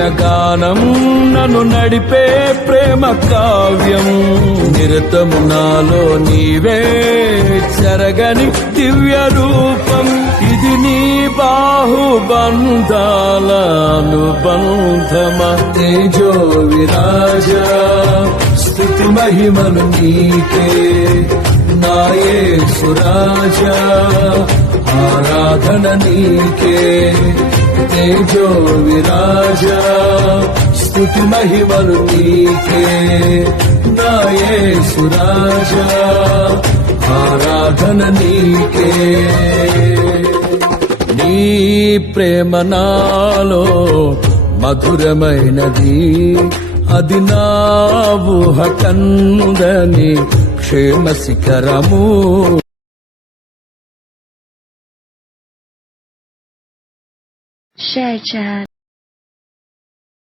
పాడిన గానం నన్ను నడిపే ప్రేమ కావ్యం. నిరతము నాలో నీవే చెరగని దివ్య రూపం. ఇది నీ బాహుబంధాల అనుబంధమా. తేజో విరాజా స్తుతి మహిమలు నీకే నా యేసు రాజా, ఆరాధన నీకే. తేజో విరాజా స్తుతి మహిమలు నీకే నా యేసు రాజా, ఆరాధన నీకే. నీ ప్రేమ నాలో మధురమైనది, అది నా ఊహ కందని క్షేమ శిఖరము. షేర్ చేయాలి.